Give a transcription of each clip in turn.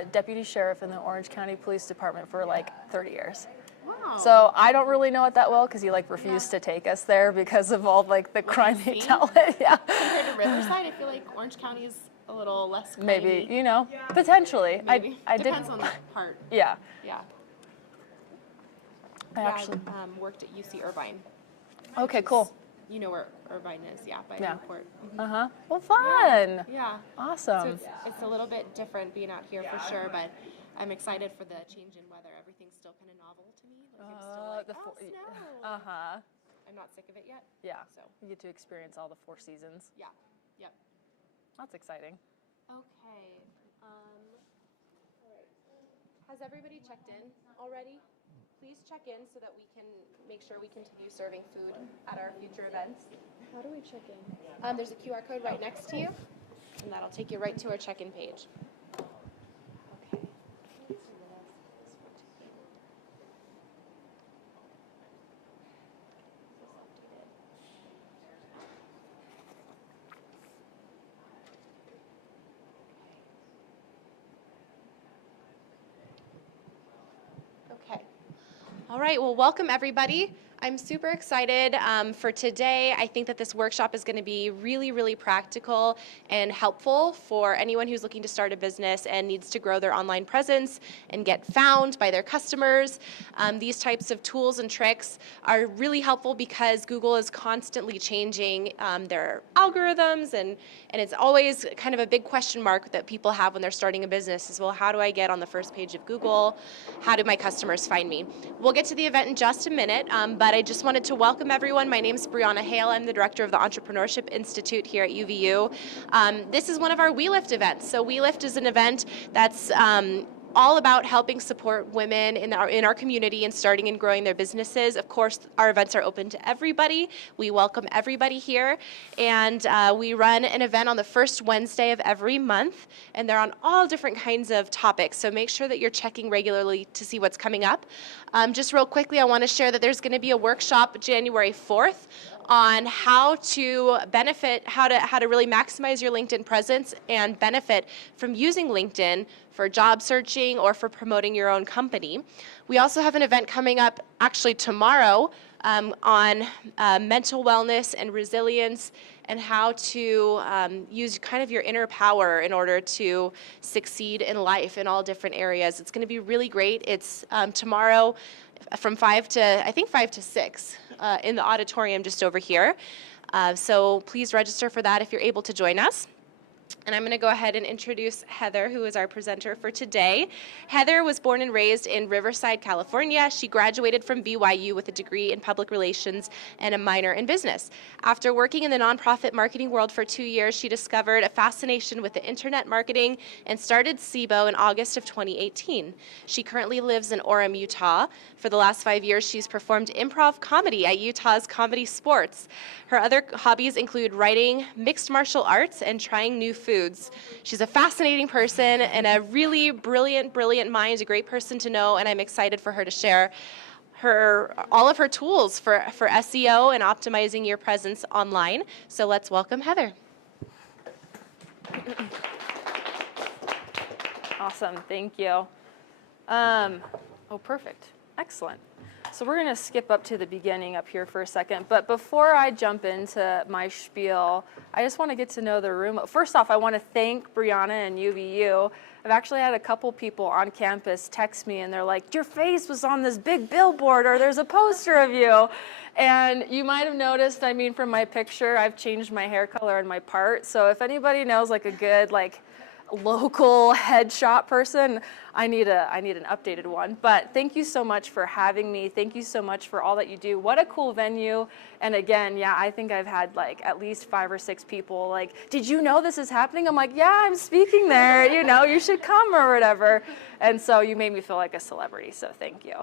the deputy sheriff in the Orange County Police Department for like 30 years. Wow. So I don't really know it that well because he like refused to take us there because of all like the crime they tell it. Yeah. Compared to Riverside, I feel like Orange County is a little less crimey. Maybe, you know, potentially. Maybe. I Depends did. on the part. Yeah. Yeah. I actually worked at UC Irvine. Okay, cool. You know where Irvine is, yeah, by Yeah. Newport. Well, fun. Yeah. Awesome. So it's a little bit different being out here for sure, but I'm excited for the change in weather. Everything's still kind of novel to me. Like I'm still like, snow. I'm not sick of it yet. Yeah. So You get to experience all the 4 seasons. yeah. Yep. That's exciting. Okay. All right. Has everybody checked in already? Please check in so that we can make sure we continue serving food at our future events. How do we check in? There's a QR code right next to you, and that'll take you right to our check-in page. Okay. Okay. All right, well, welcome everybody. I'm super excited for today. I think that this workshop is going to be really, really practical and helpful for anyone who's looking to start a business and needs to grow their online presence and get found by their customers. These types of tools and tricks are really helpful because Google is constantly changing their algorithms, and it's always kind of a big question mark that people have when they're starting a business is, well, how do I get on the first page of Google? How do my customers find me? We'll get to the event in just a minute, but I just wanted to welcome everyone. My name is Brianna Hale. I'm the director of the Entrepreneurship Institute here at UVU. This is one of our WeLift events. So WeLift is an event that's all about helping support women in our community and starting and growing their businesses. Of course, our events are open to everybody. We welcome everybody here. And we run an event on the first Wednesday of every month, and they're on all different kinds of topics. So make sure that you're checking regularly to see what's coming up. Just real quickly, I want to share that there's going to be a workshop January 4th on how to benefit, how to really maximize your LinkedIn presence and benefit from using LinkedIn for job searching or for promoting your own company. We also have an event coming up actually tomorrow on mental wellness and resilience and how to use kind of your inner power in order to succeed in life in all different areas. It's going to be really great. It's tomorrow from 5 to 6 in the auditorium just over here. So please register for that if you're able to join us. And I'm going to go ahead and introduce Heather, who is our presenter for today. Heather was born and raised in Riverside, California. She graduated from BYU with a degree in public relations and a minor in business. After working in the nonprofit marketing world for 2 years, she discovered a fascination with the internet marketing and started SIBO in August of 2018. She currently lives in Orem, Utah. For the last 5 years, she's performed improv comedy at Utah's Comedy Sports. Her other hobbies include writing, mixed martial arts, and trying new foods. She's a fascinating person and a really brilliant mind, a great person to know, and I'm excited for her to share all of her tools for SEO and optimizing your presence online. So let's welcome Heather. Awesome, thank you. Oh, perfect, excellent. So we're gonna skip up to the beginning up here for a second, but before I jump into my spiel, I just wanna get to know the room. First off, I wanna thank Brianna and UVU. I've actually had a couple people on campus text me and they're like, your face was on this big billboard or there's a poster of you. And you might have noticed, I mean, from my picture, I've changed my hair color and my part. So if anybody knows like a good local headshot person, I need an updated one. But thank you so much for having me. Thank you so much for all that you do. What a cool venue. And again, yeah, I think I've had at least 5 or 6 people did you know this is happening? I'm like, yeah, I'm speaking there, you should come or whatever. And so you made me feel like a celebrity, so thank you.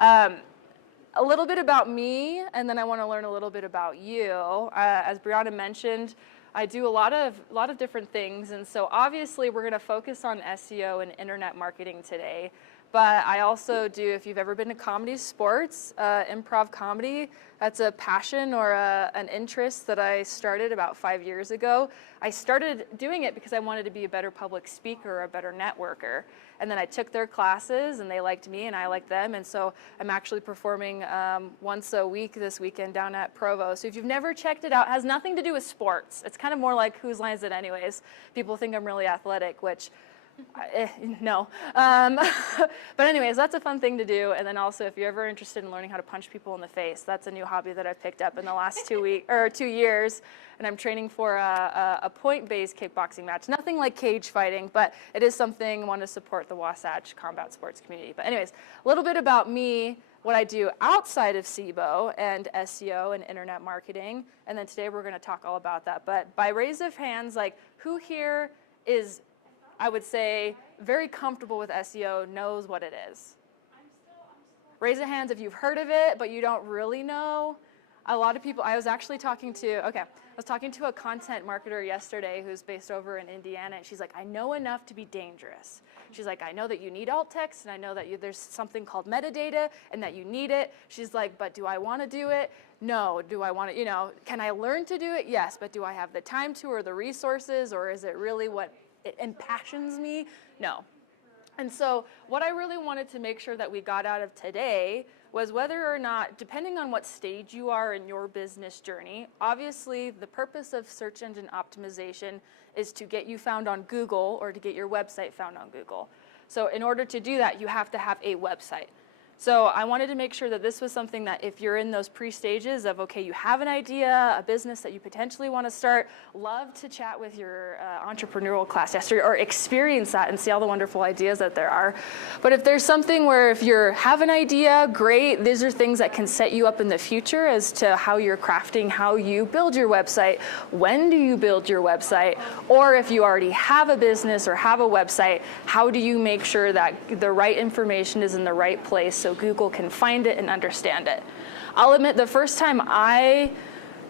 A little bit about me, and then I want to learn a little bit about you. As Brianna mentioned, I do a lot of different things, and so obviously we're going to focus on SEO and internet marketing today. But I also do, if you've ever been to comedy sports, improv comedy, that's a passion or an interest that I started about 5 years ago. I started doing it because I wanted to be a better public speaker, a better networker. And then I took their classes and they liked me and I liked them. And so I'm actually performing once a week this weekend down at Provo. So if you've never checked it out, it has nothing to do with sports. It's kind of more like Whose Line Is It Anyways? People think I'm really athletic, which no. But anyways, that's a fun thing to do. And then also, if you're ever interested in learning how to punch people in the face, that's a new hobby that I've picked up in the last 2 years. And I'm training for a point-based kickboxing match. Nothing like cage fighting, but it is something I want to support the Wasatch combat sports community. But anyways, a little bit about me, what I do outside of SIBO and SEO and internet marketing. And then today we're going to talk all about that. But by raise of hands, like who here is, I would say, very comfortable with SEO, knows what it is? Raise your hands if you've heard of it, but you don't really know. A lot of people, I was talking to a content marketer yesterday who's based over in Indiana, and she's like, I know enough to be dangerous. She's like, I know that you need alt text, and I know that there's something called metadata, and that you need it. She's like, but do I want to do it? No. Do I want to, can I learn to do it? Yes, but do I have the time to or the resources, or is it really what it impassions me? No. And so what I really wanted to make sure that we got out of today was whether or not, depending on what stage you are in your business journey, obviously the purpose of search engine optimization is to get you found on Google or to get your website found on Google. So in order to do that, you have to have a website. So I wanted to make sure that this was something that if you're in those pre-stages of, okay, you have an idea, a business that you potentially want to start, love to chat with your entrepreneurial class yesterday or experience that and see all the wonderful ideas that there are. But if there's something where if you have an idea, great, these are things that can set you up in the future as to how you're crafting, how you build your website, when do you build your website, or if you already have a business or have a website, how do you make sure that the right information is in the right place so Google can find it and understand it. I'll admit the first time I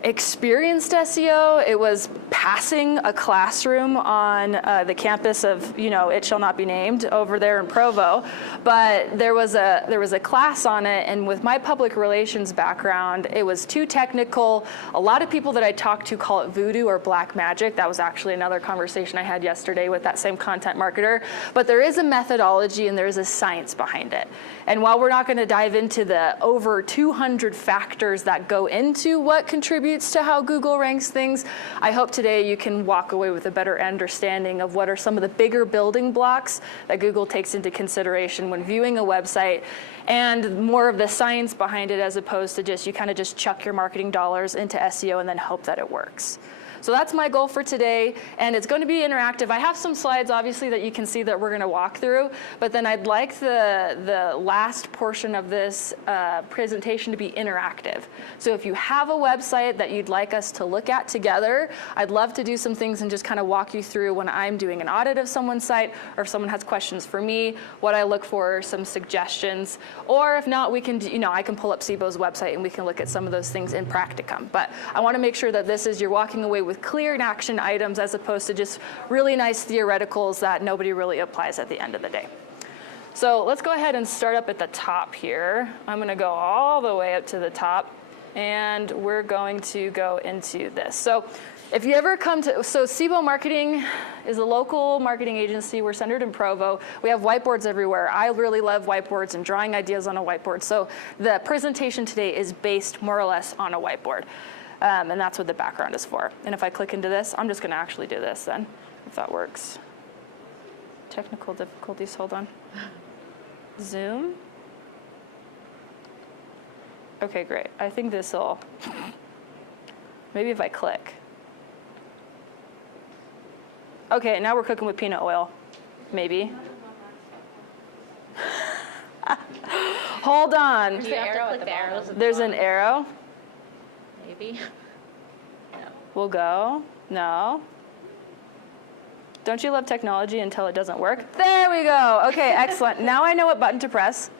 experienced SEO, it was passing a classroom on the campus of, It Shall Not Be Named over there in Provo. But there was a class on it, and with my public relations background, it was too technical. A lot of people that I talked to call it voodoo or black magic. That was actually another conversation I had yesterday with that same content marketer. But there is a methodology and there is a science behind it. And while we're not going to dive into the over 200 factors that go into what contributes to how Google ranks things, I hope today you can walk away with a better understanding of what are some of the bigger building blocks that Google takes into consideration when viewing a website, and more of the science behind it as opposed to you kind of just chuck your marketing dollars into SEO and then hope that it works. So that's my goal for today, and it's going to be interactive. I have some slides, obviously, that you can see that we're going to walk through, but then I'd like the last portion of this presentation to be interactive. So if you have a website that you'd like us to look at together, I'd love to do some things and just kind of walk you through when I'm doing an audit of someone's site, or if someone has questions for me, what I look for, some suggestions, or if not, we can, I can pull up SIBO's website and we can look at some of those things in practicum. But I want to make sure that you're walking away with clear and action items as opposed to just really nice theoreticals that nobody really applies at the end of the day. So let's go ahead and start up at the top here. I'm going to go all the way up to the top, and we're going to go into this. So if you ever SIBO Marketing is a local marketing agency. We're centered in Provo. We have whiteboards everywhere. I really love whiteboards and drawing ideas on a whiteboard. So the presentation today is based more or less on a whiteboard. And that's what the background is for. And if I click into this, I'm just going to actually do this then, if that works. Technical difficulties, hold on. Zoom. Okay, great. I think this will, maybe if I click. Okay, now we're cooking with peanut oil, maybe. Hold on. You have to click the arrows. There's an arrow. Maybe. No. We'll go. No. Don't you love technology until it doesn't work? There we go. Okay, excellent. Now I know what button to press,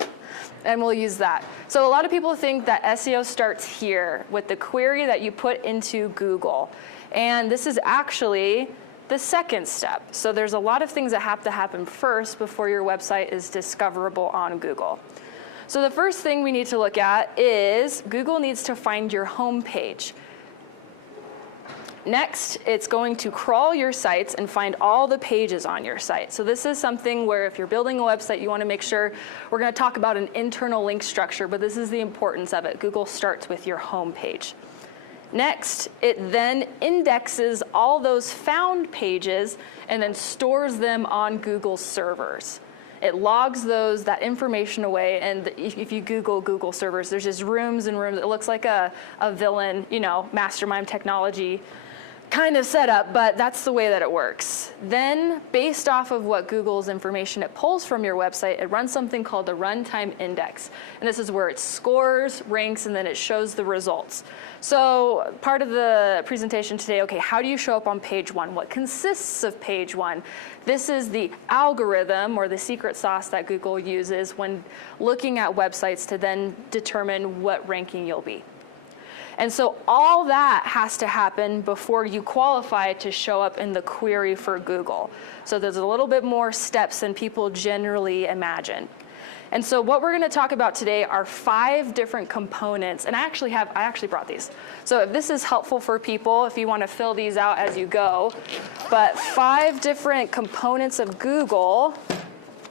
and we'll use that. So a lot of people think that SEO starts here with the query that you put into Google. And this is actually the second step. So there's a lot of things that have to happen first before your website is discoverable on Google. So the first thing we need to look at is Google needs to find your home page. Next, it's going to crawl your sites and find all the pages on your site. So this is something where if you're building a website, you want to make sure, we're going to talk about an internal link structure, but this is the importance of it. Google starts with your home page. Next, it then indexes all those found pages and then stores them on Google's servers. It logs that information away, and if you Google servers, there's just rooms and rooms. It looks like a villain, mastermind technology kind of setup, but that's the way that it works. Then, based off of what Google's information it pulls from your website, it runs something called the runtime index. And this is where it scores, ranks, and then it shows the results. So part of the presentation today, okay, how do you show up on page one? What consists of page one? This is the algorithm or the secret sauce that Google uses when looking at websites to then determine what ranking you'll be. And so all that has to happen before you qualify to show up in the query for Google. So there's a little bit more steps than people generally imagine. And so what we're going to talk about today are 5 different components. And I actually brought these. So if this is helpful for people, if you want to fill these out as you go. But 5 different components of Google.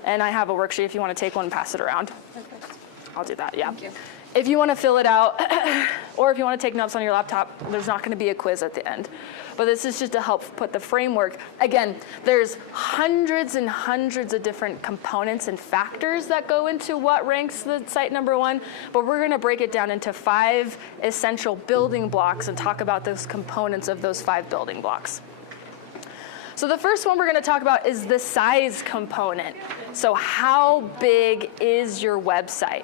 And I have a worksheet if you want to take one and pass it around. Perfect. I'll do that, yeah. Thank you. If you want to fill it out, or if you want to take notes on your laptop, there's not going to be a quiz at the end. But this is just to help put the framework. Again, there's hundreds and hundreds of different components and factors that go into what ranks the site number 1, but we're going to break it down into 5 essential building blocks and talk about those components of those 5 building blocks. So the first one we're going to talk about is the size component. So how big is your website?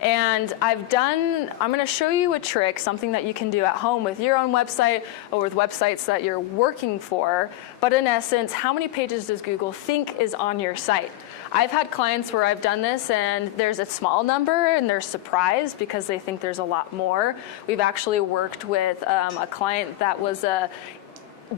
And I'm going to show you a trick, something that you can do at home with your own website or with websites that you're working for. But in essence, how many pages does Google think is on your site? I've had clients where I've done this and there's a small number and they're surprised because they think there's a lot more. We've actually worked with a client that was a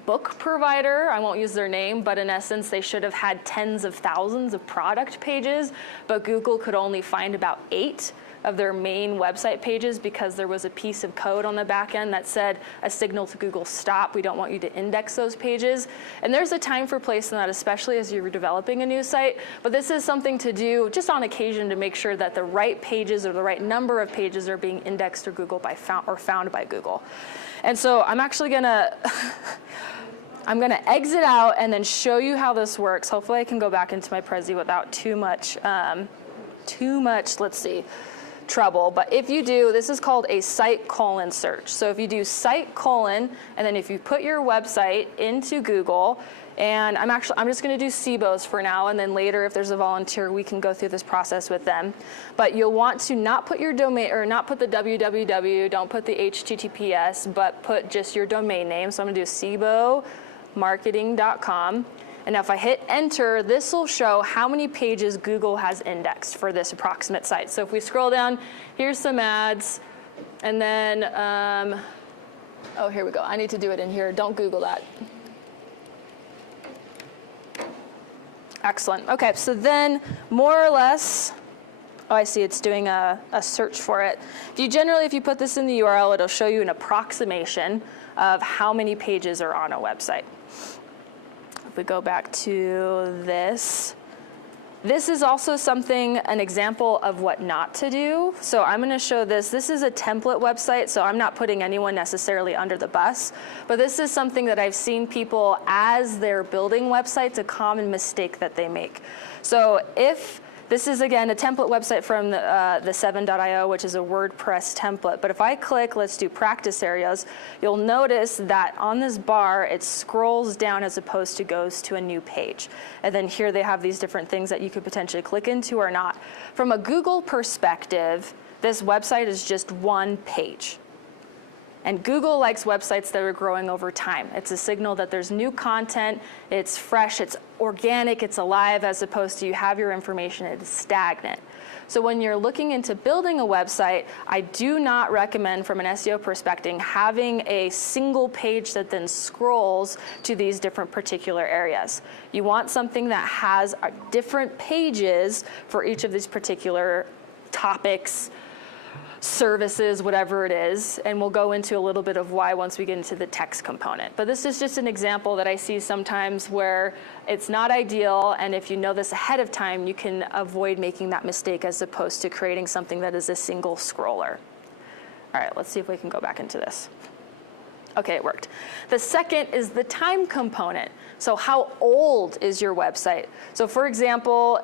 book provider. I won't use their name, but in essence, they should have had tens of thousands of product pages, but Google could only find about 8 of their main website pages because there was a piece of code on the back end that said a signal to Google, stop, we don't want you to index those pages. And there's a time for place in that, especially as you're developing a new site. But this is something to do just on occasion to make sure that the right pages or the right number of pages are being indexed through Google or found by Google. And so I'm actually gonna exit out and then show you how this works. Hopefully I can go back into my Prezi without too much, let's see, trouble. But if you do, this is called a site colon search. So if you do site colon, and then if you put your website into Google, and I'm just going to do SIBOs for now, and then later if there's a volunteer, we can go through this process with them. But you'll want to not put your domain, or not put the www, don't put the HTTPS, but put just your domain name. So I'm going to do SIBOmarketing.com. And now if I hit enter, this will show how many pages Google has indexed for this approximate site. So if we scroll down, here's some ads. And then, oh, here we go. I need to do it in here. Don't Google that. Excellent. Okay, so then more or less, oh, I see it's doing a search for it. If you put this in the URL, it'll show you an approximation of how many pages are on a website. If we go back to this is also an example of what not to do. So I'm going to show this. This is a template website, so I'm not putting anyone necessarily under the bus. But this is something that I've seen people, as they're building websites, a common mistake that they make. So if this is, again, a template website from the 7.io, which is a WordPress template. But if I click, let's do practice areas, you'll notice that on this bar, it scrolls down as opposed to goes to a new page. And then here they have these different things that you could potentially click into or not. From a Google perspective, this website is just one page. And Google likes websites that are growing over time. It's a signal that there's new content, it's fresh, it's organic, it's alive, as opposed to you have your information, it's stagnant. So when you're looking into building a website, I do not recommend, from an SEO perspective, having a single page that then scrolls to these different particular areas. You want something that has different pages for each of these particular topics, services, whatever it is, and we'll go into a little bit of why once we get into the text component. But this is just an example that I see sometimes where it's not ideal, and if you know this ahead of time, you can avoid making that mistake as opposed to creating something that is a single scroller. All right, let's see if we can go back into this. Okay, it worked. The second is the time component. So how old is your website? So for example,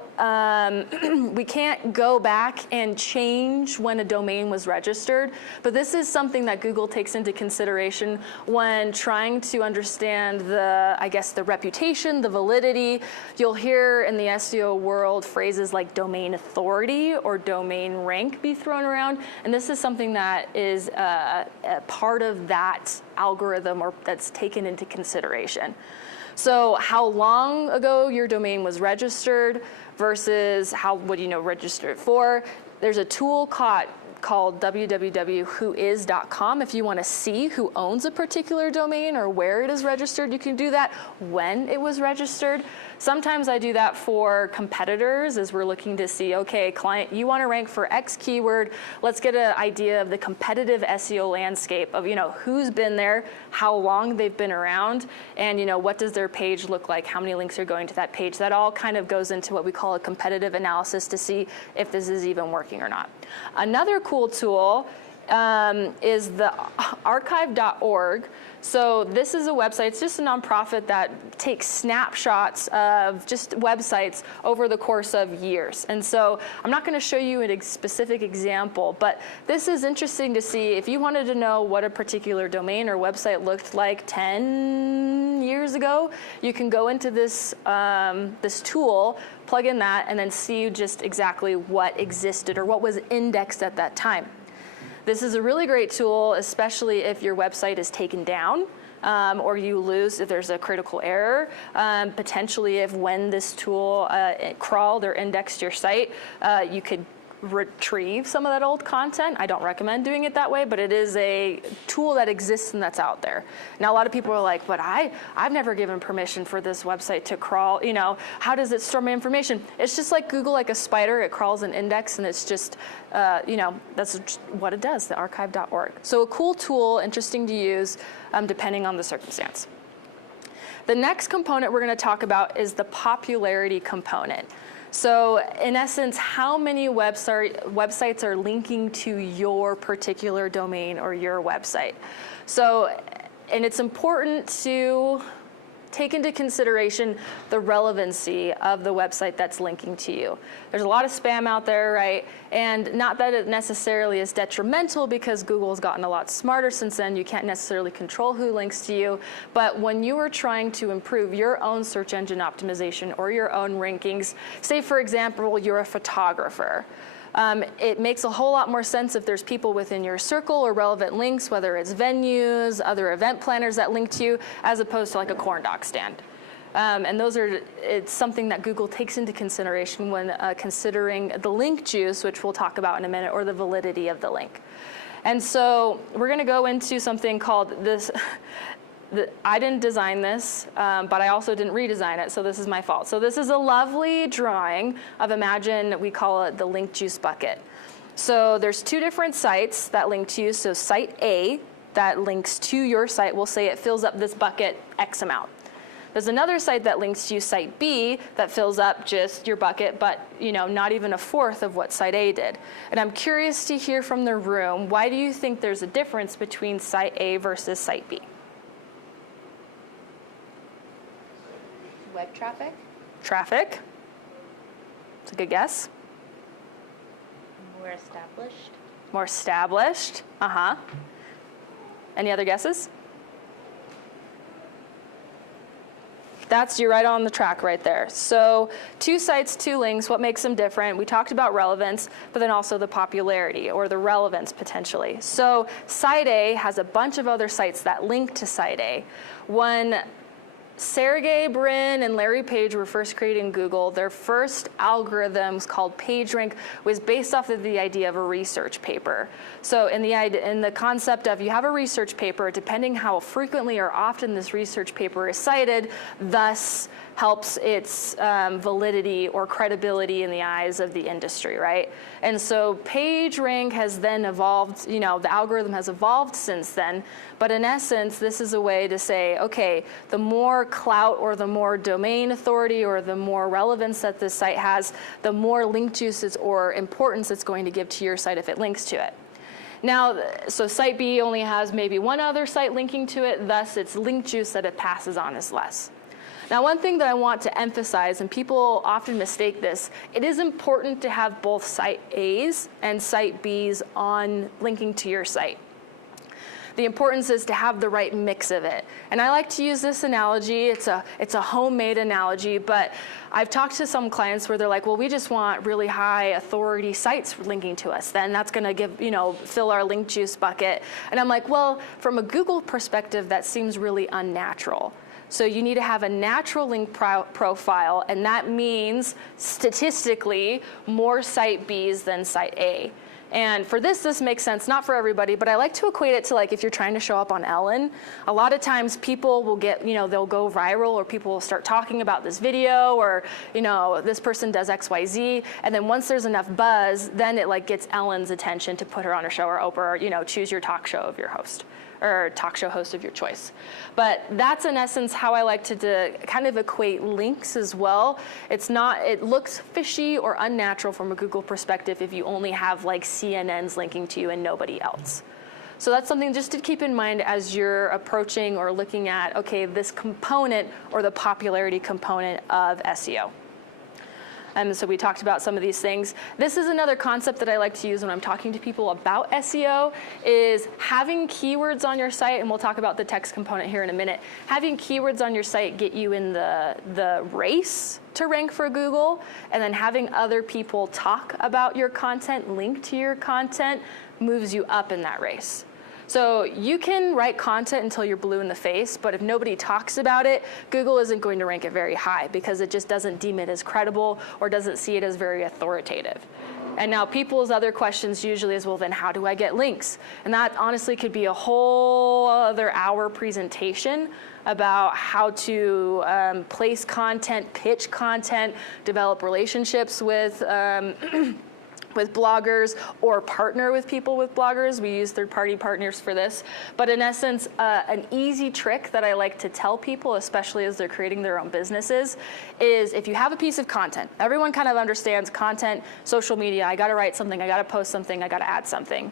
we can't go back and change when a domain was registered, but this is something that Google takes into consideration when trying to understand the reputation, the validity. You'll hear in the SEO world phrases like domain authority or domain rank be thrown around, and this is something that is a part of that algorithm or that's taken into consideration. So how long ago your domain was registered versus what do you know register it for. There's a tool called www.whois.com. If you want to see who owns a particular domain or where it is registered, you can do that when it was registered. Sometimes I do that for competitors as we're looking to see, okay, client, you want to rank for X keyword. Let's get an idea of the competitive SEO landscape of, who's been there, how long they've been around, and, what does their page look like, how many links are going to that page. That all kind of goes into what we call a competitive analysis to see if this is even working or not. Another cool tool is the archive.org. So this is a website, it's just a nonprofit that takes snapshots of just websites over the course of years. And so I'm not going to show you a specific example, but this is interesting to see if you wanted to know what a particular domain or website looked like 10 years ago, you can go into this, this tool, plug in that, and then see just exactly what existed or what was indexed at that time. This is a really great tool, especially if your website is taken down or you lose if there's a critical error. Potentially if when this tool crawled or indexed your site, you could retrieve some of that old content. I don't recommend doing it that way, but it is a tool that exists and that's out there. Now, a lot of people are like, but I've never given permission for this website to crawl. How does it store my information? It's just like Google, like a spider. It crawls an index, and it's just, that's just what it does, the archive.org. So a cool tool, interesting to use, depending on the circumstance. The next component we're going to talk about is the popularity component. So in essence, how many websites are linking to your particular domain or your website? So, and it's important to take into consideration the relevancy of the website that's linking to you. There's a lot of spam out there, right? And not that it necessarily is detrimental because Google's gotten a lot smarter since then. You can't necessarily control who links to you. But when you are trying to improve your own search engine optimization or your own rankings, say for example, you're a photographer. It makes a whole lot more sense if there's people within your circle or relevant links, whether it's venues, other event planners that link to you, as opposed to like a corn dog stand. And it's something that Google takes into consideration when considering the link juice, which we'll talk about in a minute, or the validity of the link. And so we're going to go into something called this. I didn't design this, but I also didn't redesign it, so this is my fault. So this is a lovely drawing of, imagine, we call it the link juice bucket. So there's two different sites that link to you. So site A that links to your site, we'll say it fills up this bucket X amount. There's another site that links to you, site B, that fills up just your bucket, but not even a fourth of what site A did. And I'm curious to hear from the room, why do you think there's a difference between site A versus site B? Web traffic? Traffic. It's a good guess. More established? More established. Uh-huh. Any other guesses? You're right on the track right there. So 2 sites, 2 links, what makes them different? We talked about relevance, but then also the popularity or the relevance potentially. So Site A has a bunch of other sites that link to Site A. When Sergey Brin and Larry Page were first creating Google, their first algorithms called PageRank was based off of the idea of a research paper. So in the concept of you have a research paper, depending how frequently or often this research paper is cited, thus helps its validity or credibility in the eyes of the industry, right? And so PageRank has then evolved, the algorithm has evolved since then, but in essence, this is a way to say, okay, the more clout or the more domain authority or the more relevance that this site has, the more link juices or importance it's going to give to your site if it links to it. Now, so Site B only has maybe one other site linking to it, thus its link juice that it passes on is less. Now, one thing that I want to emphasize, and people often mistake this, it is important to have both Site A's and Site B's on linking to your site. The importance is to have the right mix of it. And I like to use this analogy. It's a homemade analogy, but I've talked to some clients where they're like, well, we just want really high authority sites linking to us. Then that's going to fill our link juice bucket. And I'm like, well, from a Google perspective, that seems really unnatural. So you need to have a natural link profile, and that means statistically more Site B's than Site A. And for this makes sense, not for everybody, but I like to equate it to like if you're trying to show up on Ellen. A lot of times people will get, they'll go viral, or people will start talking about this video, or, this person does XYZ. And then once there's enough buzz, then it like gets Ellen's attention to put her on her show, or Oprah, or, choose your talk show of your host, or talk show host of your choice. But that's in essence how I like to kind of equate links as well. It looks fishy or unnatural from a Google perspective if you only have like CNNs linking to you and nobody else. So that's something just to keep in mind as you're approaching or looking at, okay, this component or the popularity component of SEO. So we talked about some of these things. This is another concept that I like to use when I'm talking to people about SEO, is having keywords on your site, and we'll talk about the text component here in a minute. Having keywords on your site get you in the race to rank for Google, and then having other people talk about your content, link to your content, moves you up in that race. So you can write content until you're blue in the face, but if nobody talks about it, Google isn't going to rank it very high because it just doesn't deem it as credible or doesn't see it as very authoritative. And now people's other questions usually is, well, then how do I get links? And that honestly could be a whole other hour presentation about how to place content, pitch content, develop relationships with with bloggers, or partner with people with bloggers. We use third-party partners for this. But in essence, an easy trick that I like to tell people, especially as they're creating their own businesses, is if you have a piece of content, everyone kind of understands content, social media, I gotta write something, I gotta post something, I gotta add something.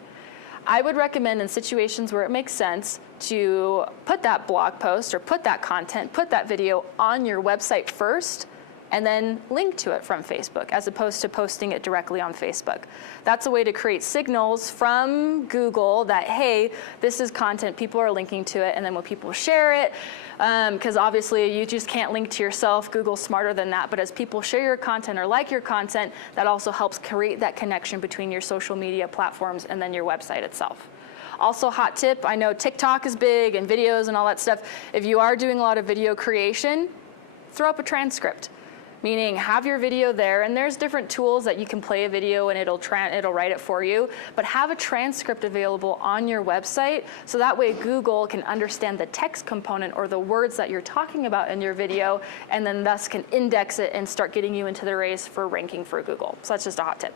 I would recommend in situations where it makes sense to put that blog post or put that content, put that video on your website first, and then link to it from Facebook, as opposed to posting it directly on Facebook. That's a way to create signals from Google that, hey, this is content, people are linking to it, and then when people share it, because obviously you just can't link to yourself, Google's smarter than that, but as people share your content or like your content, that also helps create that connection between your social media platforms and then your website itself. Also, hot tip, I know TikTok is big and videos and all that stuff. If you are doing a lot of video creation, throw up a transcript. Meaning have your video there, and there's different tools that you can play a video and it'll write it for you, but have a transcript available on your website so that way Google can understand the text component or the words that you're talking about in your video, and then thus can index it and start getting you into the race for ranking for Google. So that's just a hot tip.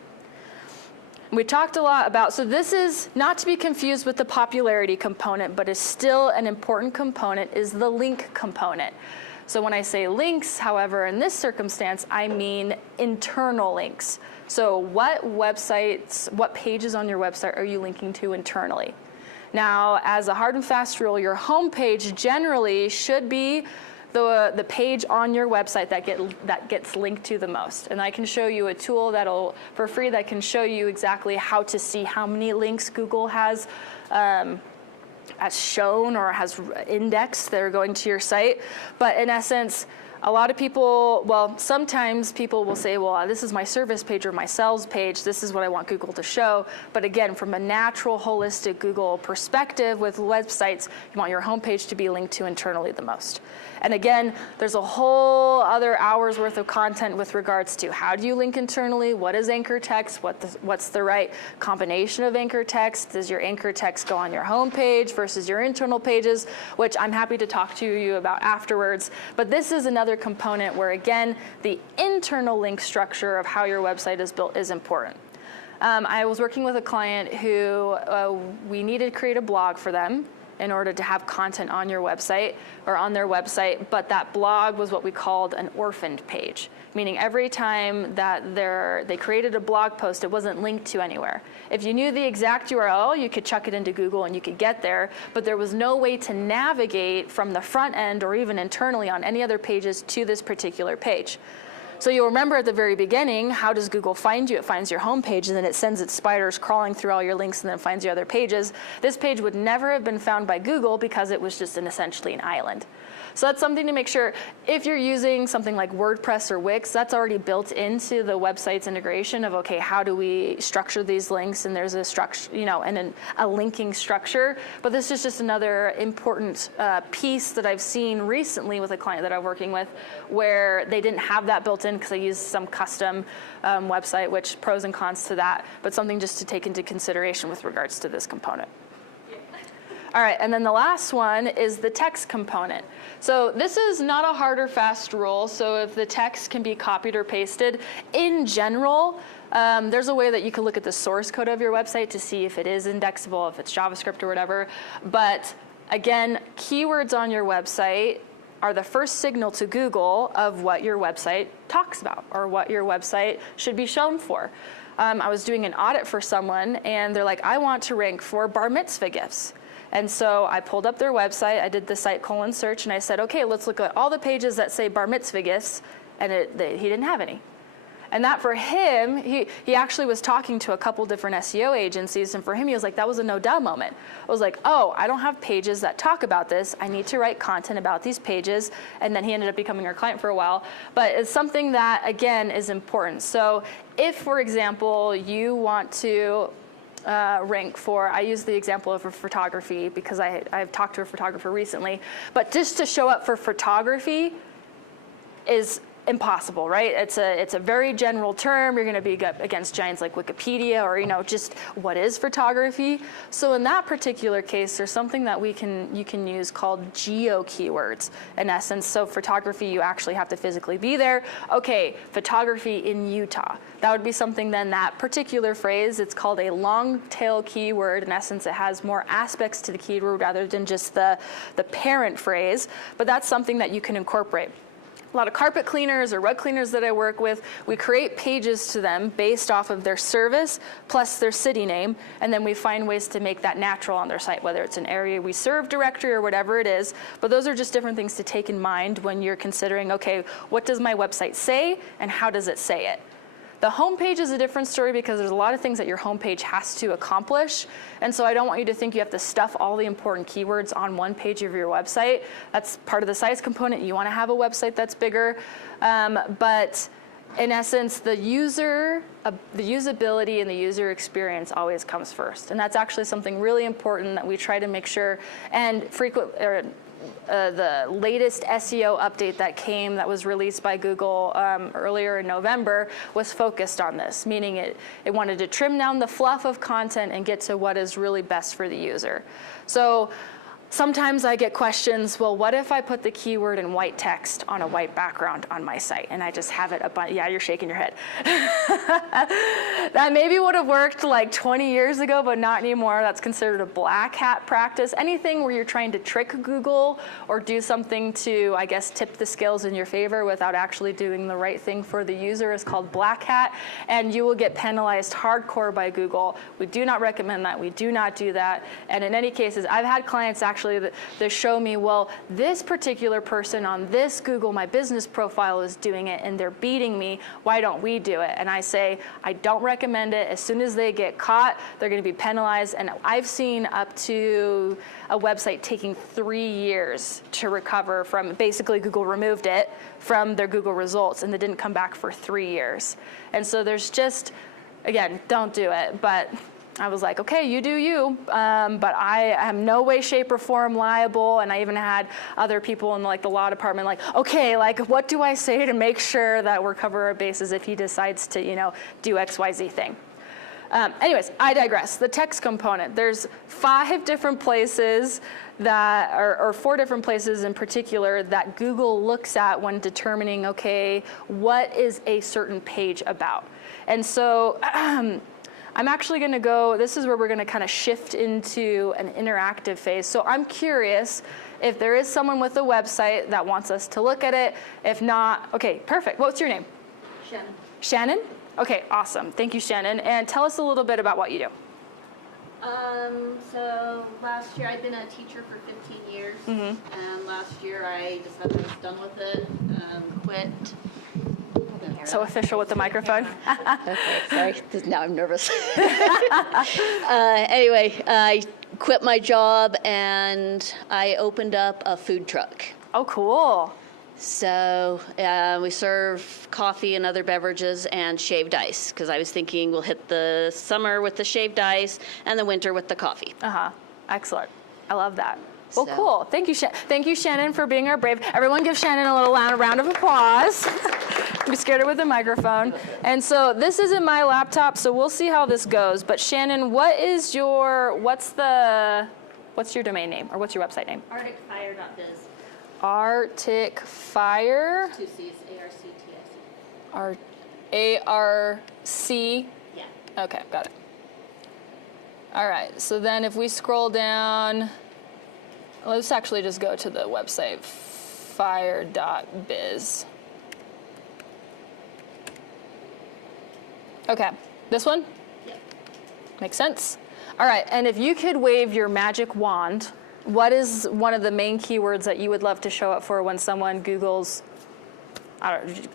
We talked a lot about, so this is not to be confused with the popularity component, but is still an important component, is the link component. So when I say links, however, in this circumstance, I mean internal links. So what websites, what pages on your website are you linking to internally? Now, as a hard and fast rule, your home page generally should be the page on your website that gets linked to the most. And I can show you a tool for free that can show you exactly how to see how many links Google has shown or has indexed that are going to your site. But in essence, A lot of people, well, sometimes people will say, well, this is my service page or my sales page. This is what I want Google to show. But again, from a natural, holistic Google perspective with websites, you want your homepage to be linked to internally the most. And again, there's a whole other hour's worth of content with regards to how do you link internally, what is anchor text, what's the right combination of anchor text, does your anchor text go on your homepage versus your internal pages, which I'm happy to talk to you about afterwards. But this is another component where, again, the internal link structure of how your website is built is important. I was working with a client who we needed to create a blog for them in order to have content on your website or on their website, but that blog was what we called an orphaned page, meaning every time that they created a blog post, it wasn't linked to anywhere. If you knew the exact URL, you could chuck it into Google and you could get there, but there was no way to navigate from the front end or even internally on any other pages to this particular page. So you'll remember at the very beginning, how does Google find you? It finds your homepage, and then it sends its spiders crawling through all your links and then finds your other pages. This page would never have been found by Google because it was just essentially an island. So that's something to make sure. If you're using something like WordPress or Wix, that's already built into the website's integration of, okay, how do we structure these links? And there's a structure, and a linking structure. But this is just another important piece that I've seen recently with a client that I'm working with, where they didn't have that built in because they used some custom website, which pros and cons to that, but something just to take into consideration with regards to this component. All right, and then the last one is the text component. So this is not a hard or fast rule. So if the text can be copied or pasted, in general, there's a way that you can look at the source code of your website to see if it is indexable, if it's JavaScript or whatever. But again, keywords on your website are the first signal to Google of what your website talks about or what your website should be shown for. I was doing an audit for someone, and they're like, I want to rank for bar mitzvah gifts. And so I pulled up their website, I did the site :search, and I said, okay, let's look at all the pages that say bar mitzvah gifts, and he didn't have any. And that for him, he actually was talking to a couple different SEO agencies, and for him, he was like, that was a no-duh moment. I was like, oh, I don't have pages that talk about this. I need to write content about these pages. And then he ended up becoming our client for a while. But it's something that, again, is important. So if, for example, you want to rank for, I use the example of photography because I've talked to a photographer recently, but just to show up for photography is impossible, right? It's a very general term. You're going to be up against giants like Wikipedia or just what is photography. So in that particular case, there's something that you can use called geo keywords. In essence, so photography, you actually have to physically be there. Okay, photography in Utah. That would be something then, that particular phrase, it's called a long tail keyword. In essence, it has more aspects to the keyword rather than just the parent phrase, but that's something that you can incorporate. A lot of carpet cleaners or rug cleaners that I work with, we create pages to them based off of their service plus their city name, and then we find ways to make that natural on their site, whether it's an area we serve directory or whatever it is. But those are just different things to take in mind when you're considering, okay, what does my website say and how does it say it? The homepage is a different story because there's a lot of things that your homepage has to accomplish. And so I don't want you to think you have to stuff all the important keywords on one page of your website. That's part of the size component. You want to have a website that's bigger. But in essence, the usability and the user experience always comes first. And that's actually something really important that we try to make sure, and the latest SEO update that was released by Google earlier in November was focused on this, meaning it wanted to trim down the fluff of content and get to what is really best for the user. So sometimes I get questions, well, what if I put the keyword in white text on a white background on my site and I just have it up on, yeah, you're shaking your head. That maybe would have worked like 20 years ago, but not anymore. That's considered a black hat practice. Anything where you're trying to trick Google or do something to, I guess, tip the scales in your favor without actually doing the right thing for the user is called black hat, and you will get penalized hardcore by Google. We do not recommend that. We do not do that. And in any cases, I've had clients actually actually they show me, well, this particular person on this Google My Business profile is doing it and they're beating me. Why don't we do it? And I say, I don't recommend it. As soon as they get caught, they're going to be penalized. And I've seen up to a website taking 3 years to recover from, basically Google removed it from their Google results and they didn't come back for 3 years. And so there's just, again, don't do it. But I was like, okay, you do you, but I am no way, shape, or form liable. And I even had other people in like the law department like, okay, like what do I say to make sure that we're cover our bases if he decides to, do XYZ thing. Anyways, I digress. The text component, there's 5 different places that, or 4 different places in particular that Google looks at when determining, okay, what is a certain page about? And so, I'm actually going to go, this is where we're going to kind of shift into an interactive phase. So I'm curious if there is someone with a website that wants us to look at it. If not, okay, perfect. What's your name? Shannon. Shannon? Okay, awesome. Thank you, Shannon. And tell us a little bit about what you do. So last year I've been a teacher for 15 years, and last year I decided I was done with it, quit. So official with the microphone. Okay, sorry. Now I'm nervous. Anyway, I quit my job and I opened up a food truck. Oh, cool. So we serve coffee and other beverages and shaved ice, because I was thinking we'll hit the summer with the shaved ice and the winter with the coffee. Excellent. I love that. Well, So- cool. Thank you, Thank you, Shannon, for being our brave. Everyone give Shannon a little round of applause. We scared her with the microphone. And so this isn't my laptop, so we'll see how this goes. But Shannon, what's your domain name, or what's your website name? ArcticFire.biz. Arctic Fire. 2 C's, A-R-C-T-I-C. A-R-C. Yeah. Okay, got it. All right, so then if we scroll down, let's actually just go to the website, fire.biz. Okay, this one? Yep. Makes sense. All right, and if you could wave your magic wand, what is one of the main keywords that you would love to show up for when someone Googles,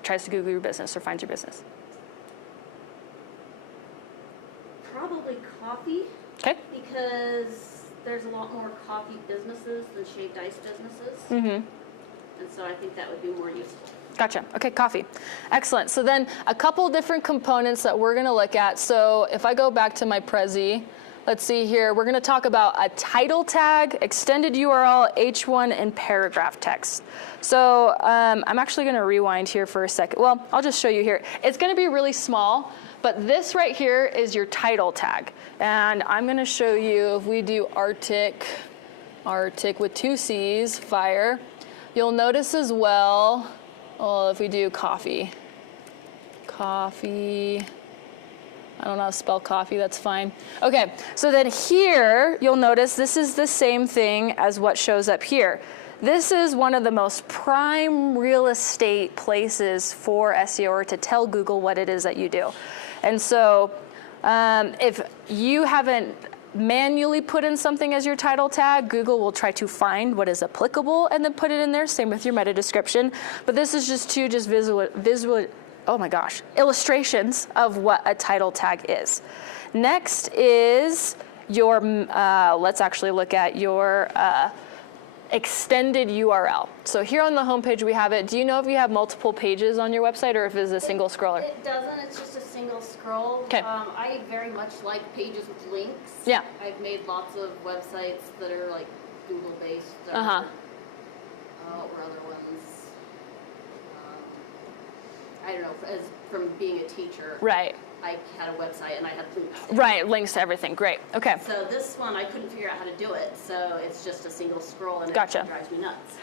tries to Google your business or finds your business? Probably coffee, Okay. because there's a lot more coffee businesses than shaved ice businesses. Mm-hmm. And so I think that would be more useful. Gotcha. Okay, coffee. Excellent. So then a couple different components that we're going to look at. So if I go back to my Prezi, let's see here. We're going to talk about a title tag, extended URL, H1, and paragraph text. So I'm actually going to rewind here for a second. Well, I'll just show you here. It's going to be really small, but this right here is your title tag. And I'm going to show you, if we do Arctic with 2 C's, fire, you'll notice as well, if we do coffee, I don't know how to spell coffee, that's fine. Okay, so then here, you'll notice this is the same thing as what shows up here. This is one of the most prime real estate places for SEO, or to tell Google what it is that you do. And so if you haven't manually put in something as your title tag, Google will try to find what is applicable and then put it in there. Same with your meta description. But this is just illustrations of what a title tag is. Next is your, let's actually look at your extended URL. So here on the homepage we have it. Do you know if you have multiple pages on your website, or if it's a single scroller? It doesn't, it's just a single scroll. 'Kay. I very much like pages with links. Yeah. I've made lots of websites that are like Google based. Or, Uh-huh. what were other ones? I don't know, from being a teacher. Right. I had a website and I had links. Right, links to everything. Great. Okay. So this one, I couldn't figure out how to do it, so it's just a single scroll, and Gotcha. it drives me nuts.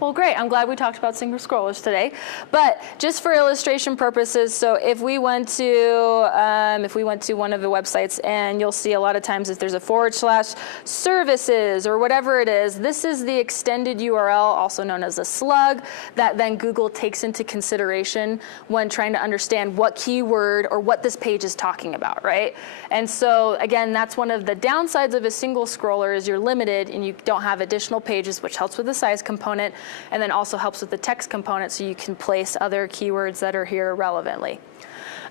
Well, great. I'm glad we talked about single scrollers today. But just for illustration purposes, so if we went to one of the websites, and you'll see a lot of times if there's a /services or whatever it is, this is the extended URL, also known as a slug, that then Google takes into consideration when trying to understand what keyword keyword or what this page is talking about, right? And so again, that's one of the downsides of a single scroller is you're limited and you don't have additional pages, which helps with the size component and then also helps with the text component so you can place other keywords that are here relevantly.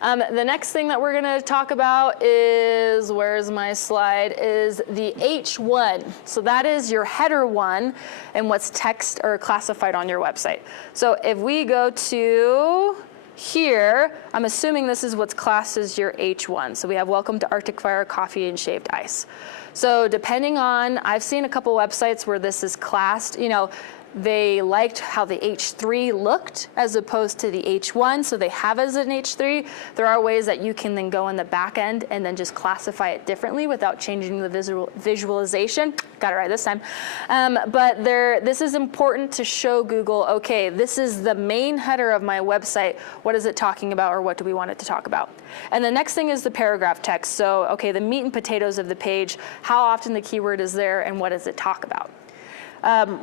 The next thing that we're going to talk about is, where's my slide, is the H1. So that is your header one and what's text or classified on your website. So if we go to here, I'm assuming this is what's classed as your H1. So we have welcome to Arctic Fire Coffee and Shaved Ice. So depending on, I've seen a couple websites where this is classed, you know, they liked how the H3 looked as opposed to the H1, so they have as an H3. There are ways that you can then go in the back end and then just classify it differently without changing the visualization. Got it right this time. But this is important to show Google, okay, this is the main header of my website. What is it talking about, or what do we want it to talk about? And the next thing is the paragraph text. So, okay, the meat and potatoes of the page, how often the keyword is there, and what does it talk about?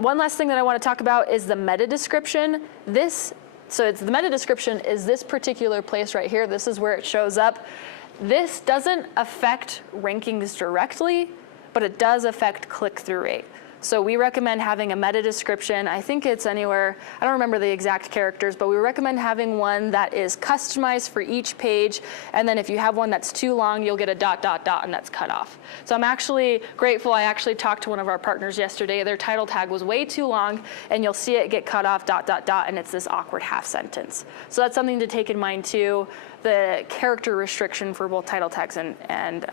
One last thing that I want to talk about is the meta description. So it's the meta description is this particular place right here. This is where it shows up. This doesn't affect rankings directly, but it does affect click-through rate. So we recommend having a meta description. I think it's anywhere, I don't remember the exact characters, but we recommend having one that is customized for each page. And then if you have one that's too long, you'll get a ... and that's cut off. So I'm actually grateful. I actually talked to one of our partners yesterday. Their title tag was way too long, and you'll see it get cut off ... and it's this awkward half sentence. So that's something to take in mind too, the character restriction for both title tags and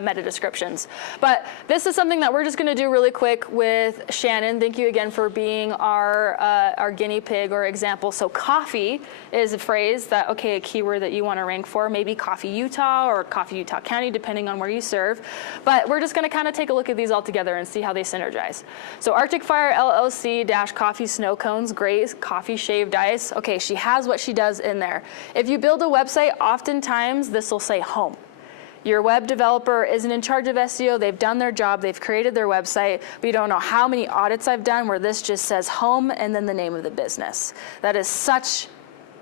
meta descriptions. But this is something that we're just going to do really quick with Shannon. Thank you again for being our guinea pig or example. So coffee is a phrase that, okay, a keyword that you want to rank for, maybe Coffee Utah or Coffee Utah County, depending on where you serve. But we're just going to kind of take a look at these all together and see how they synergize. So Arctic Fire LLC - coffee snow cones, great, coffee shaved ice. Okay, she has what she does in there. If you build a website, oftentimes this will say home. Your web developer isn't in charge of SEO. They've done their job. They've created their website. But you don't know how many audits I've done where this just says home and then the name of the business. That is such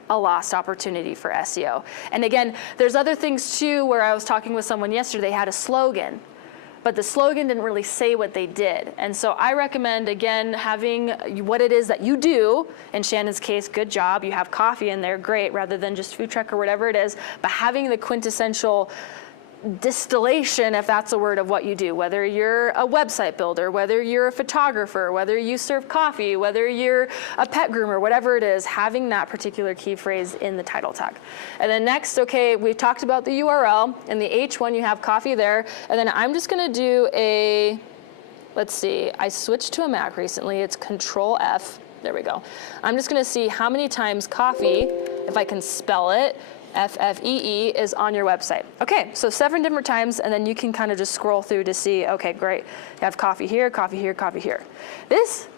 a lost opportunity for SEO. And again, there's other things too where I was talking with someone yesterday. They had a slogan, but the slogan didn't really say what they did. And so I recommend, again, having what it is that you do. In Shannon's case, good job. You have coffee in there, great, rather than just food truck or whatever it is. But having the quintessential distillation, if that's a word, of what you do, whether you're a website builder, whether you're a photographer, whether you serve coffee, whether you're a pet groomer, whatever it is, having that particular key phrase in the title tag. And then next, okay, we talked about the URL. In the H1, you have coffee there. And then I'm just going to do a, let's see, I switched to a Mac recently. It's Control F. There we go. I'm just going to see how many times coffee, if I can spell it, FFEE, is on your website. Okay, so 7 different times, and then you can kind of just scroll through to see, okay, great. You have coffee here, coffee here, coffee here. This,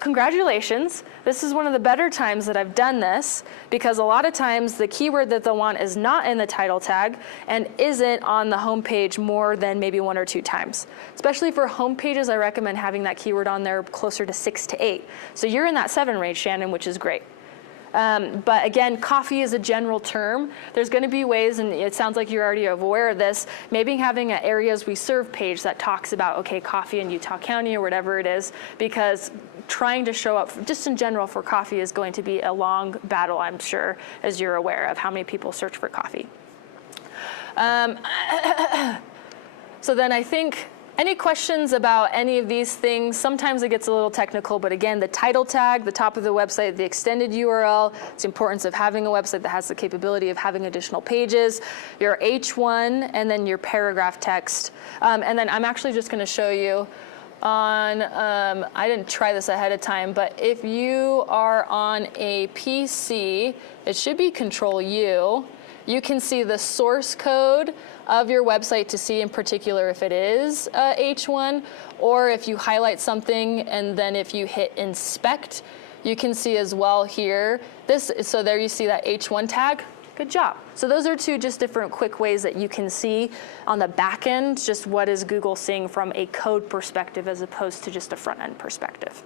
congratulations. This is one of the better times that I've done this, because a lot of times the keyword that they'll want is not in the title tag and isn't on the home page more than maybe 1 or 2 times. Especially for home pages, I recommend having that keyword on there closer to 6 to 8. So you're in that 7 range, Shannon, which is great. But again, coffee is a general term. There's going to be ways, and it sounds like you're already aware of this, maybe having an areas we serve page that talks about, okay, coffee in Utah County or whatever it is, because trying to show up just in general for coffee is going to be a long battle, I'm sure, as you're aware of how many people search for coffee. So then I think, any questions about any of these things? Sometimes it gets a little technical, but again, the title tag, the top of the website, the extended URL, it's the importance of having a website that has the capability of having additional pages, your H1, and then your paragraph text. And then I'm actually just going to show you on, I didn't try this ahead of time, but if you are on a PC, it should be Control U. You can see the source code of your website to see in particular if it is H1, or if you highlight something and then if you hit inspect, you can see as well here. So there you see that H1 tag. Good job. So those are 2 just different quick ways that you can see on the back end just what is Google seeing from a code perspective as opposed to just a front end perspective.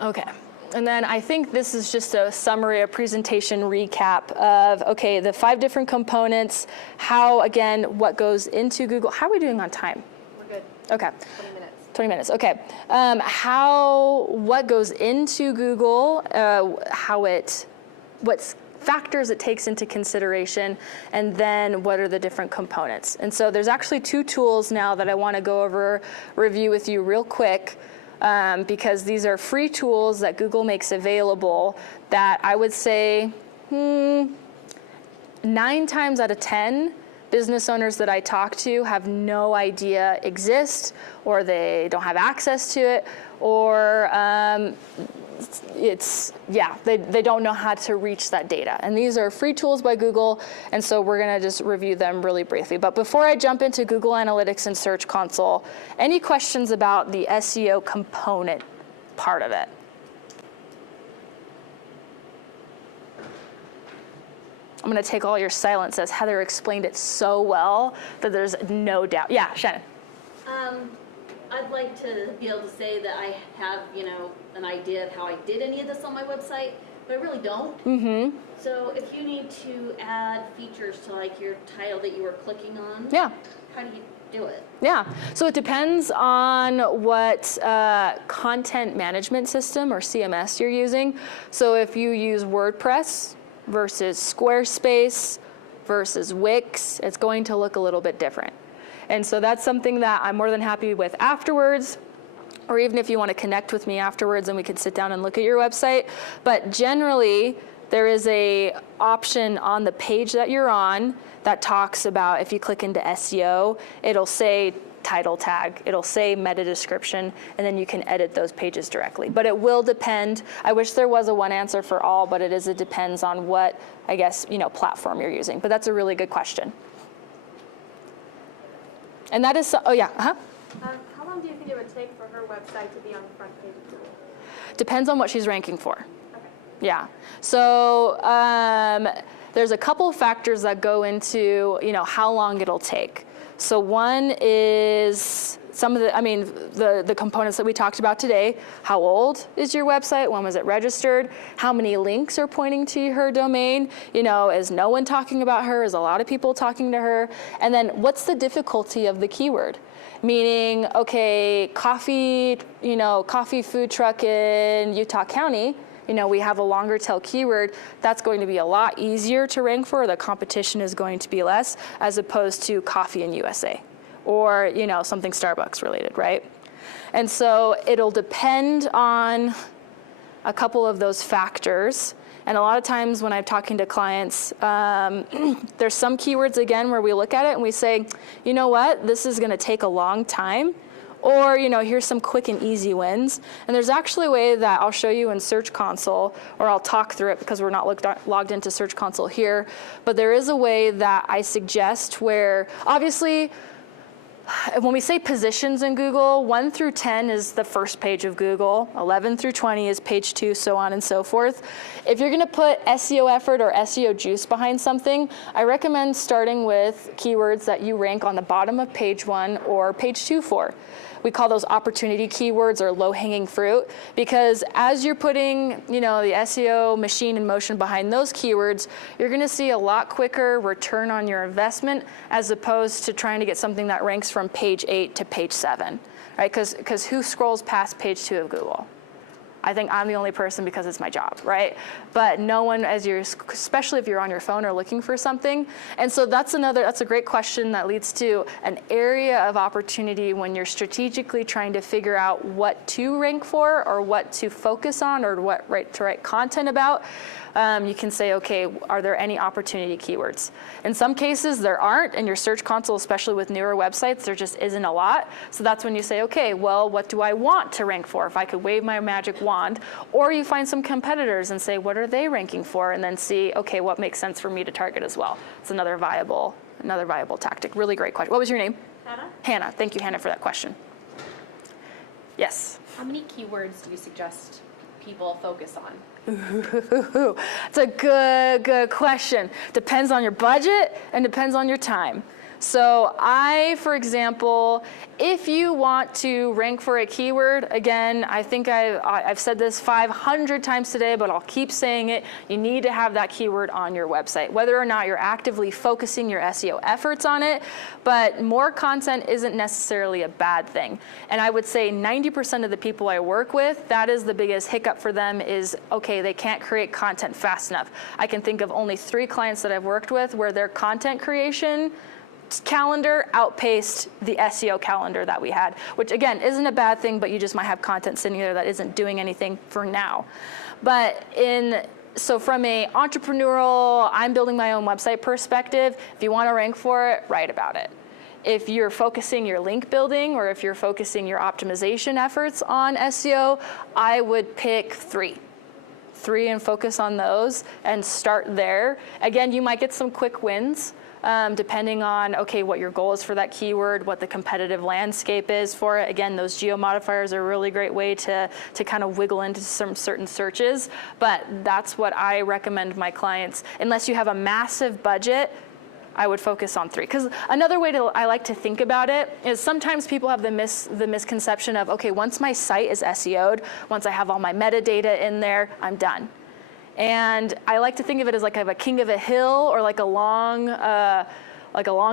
Okay. And then I think this is just a summary, a presentation recap of, okay, the 5 different components, how, again, what goes into Google. How are we doing on time? We're good. Okay. 20 minutes. 20 minutes, okay. What goes into Google, what factors it takes into consideration, and then what are the different components. And so there's actually 2 tools now that I want to go over, review with you real quick, because these are free tools that Google makes available that I would say 9 times out of 10, business owners that I talk to have no idea exist, or they don't have access to it, or they don't know how to reach that data. And these are free tools by Google, and so we're gonna just review them really briefly. But before I jump into Google Analytics and Search Console, any questions about the SEO component part of it? I'm going to take all your silence as Heather explained it so well that there's no doubt. Yeah, Shannon. I'd like to be able to say that I have, an idea of how I did any of this on my website, but I really don't. Mm-hmm. So if you need to add features to like your title that you were clicking on, Yeah. how do you do it? Yeah, so it depends on what content management system or CMS you're using. So if you use WordPress versus Squarespace versus Wix, it's going to look a little bit different. And so that's something that I'm more than happy with afterwards, or even if you want to connect with me afterwards and we could sit down and look at your website. But generally, there is a option on the page that you're on that talks about, if you click into SEO, it'll say title tag, it'll say meta description, and then you can edit those pages directly. But it will depend. I wish there was a one answer for all, but it depends on what, I guess, platform you're using. But that's a really good question. And that is, oh yeah, How long do you think it would take for her website to be on the front page of Google? Depends on what she's ranking for. Okay. Yeah. So there's a couple factors that go into, how long it'll take. So one is some of the components that we talked about today. How old is your website? When was it registered? How many links are pointing to her domain? Is no one talking about her? Is a lot of people talking to her? And then what's the difficulty of the keyword? Meaning, okay, coffee food truck in Utah County, we have a longer tail keyword, that's going to be a lot easier to rank for. The competition is going to be less, as opposed to coffee in USA or, something Starbucks related, right? And so it'll depend on a couple of those factors. And a lot of times when I'm talking to clients, there's some keywords, again, where we look at it and we say, you know what, this is going to take a long time. Or, here's some quick and easy wins. And there's actually a way that I'll show you in Search Console, or I'll talk through it because we're not logged into Search Console here. But there is a way that I suggest where, obviously, when we say positions in Google, 1 through 10 is the first page of Google, 11 through 20 is page 2, so on and so forth. If you're going to put SEO effort or SEO juice behind something, I recommend starting with keywords that you rank on the bottom of page 1 or page 2 for. We call those opportunity keywords or low-hanging fruit, because as you're putting, the SEO machine in motion behind those keywords, you're going to see a lot quicker return on your investment as opposed to trying to get something that ranks from page 8 to page 7, right? Because who scrolls past page 2 of Google? I think I'm the only person because it's my job, right? But no one, especially if you're on your phone or looking for something. And so that's a great question that leads to an area of opportunity when you're strategically trying to figure out what to rank for or what to focus on or what to write content about. You can say, okay, are there any opportunity keywords? In some cases, there aren't. In your Search Console, especially with newer websites, there just isn't a lot. So that's when you say, okay, well, what do I want to rank for? If I could wave my magic wand. Or you find some competitors and say, what are they ranking for? And then see, okay, what makes sense for me to target as well. It's another viable tactic. Really great question. What was your name? Hannah? Hannah. Thank you, Hannah, for that question. Yes? How many keywords do you suggest people focus on? It's a good question. Depends on your budget and depends on your time. So for example, if you want to rank for a keyword, again, I think I've said this 500 times today, but I'll keep saying it. You need to have that keyword on your website, whether or not you're actively focusing your SEO efforts on it. But more content isn't necessarily a bad thing. And I would say 90% of the people I work with, that is the biggest hiccup for them is, okay, they can't create content fast enough. I can think of only 3 clients that I've worked with where their content creation calendar outpaced the SEO calendar that we had, which again isn't a bad thing, but you just might have content sitting there that isn't doing anything for now. But so from a entrepreneurial, I'm building my own website perspective, if you want to rank for it, write about it. If you're focusing your link building or if you're focusing your optimization efforts on SEO, I would pick 3 and focus on those and start there. Again, you might get some quick wins. Depending on, okay, what your goal is for that keyword, what the competitive landscape is for it. Again, those geo modifiers are a really great way to kind of wiggle into some certain searches, but that's what I recommend my clients. Unless you have a massive budget, I would focus on 3. Because another way I like to think about it is sometimes people have the misconception of, okay, once my site is SEO'd, once I have all my metadata in there, I'm done. And I like to think of it as like a king of a hill or like a long